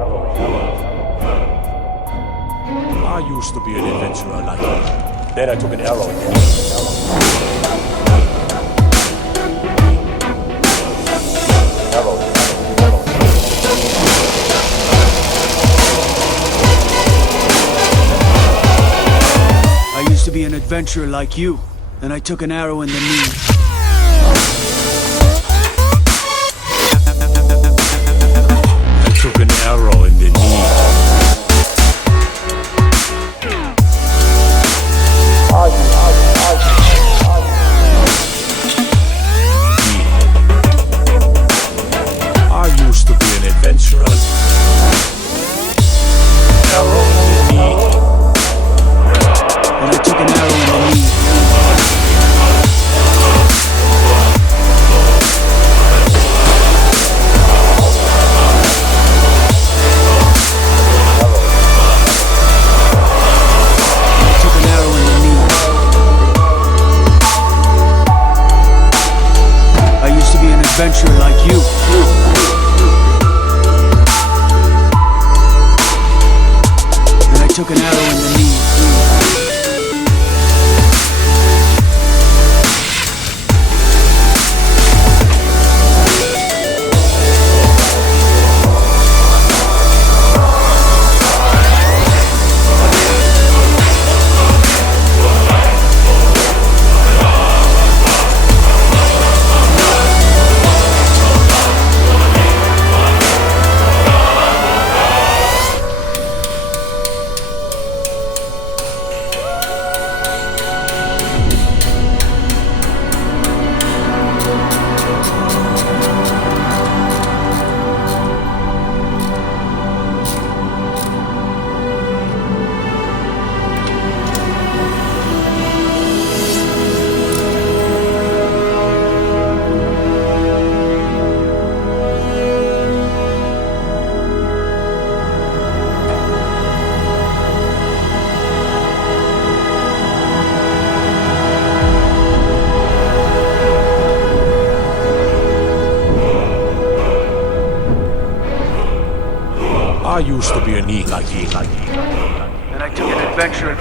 I used to be an adventurer like you. Then I took an arrow in the knee. I used to be an adventurer like you. Then I took an arrow in the knee. I took an arrow in the knee. I used to be an adventurer. Arrow in the knee. Then I took an arrow in the knee. Adventure like you. Then I took an arrow in the knee. I used to be a knee like you. Then I took an adventure.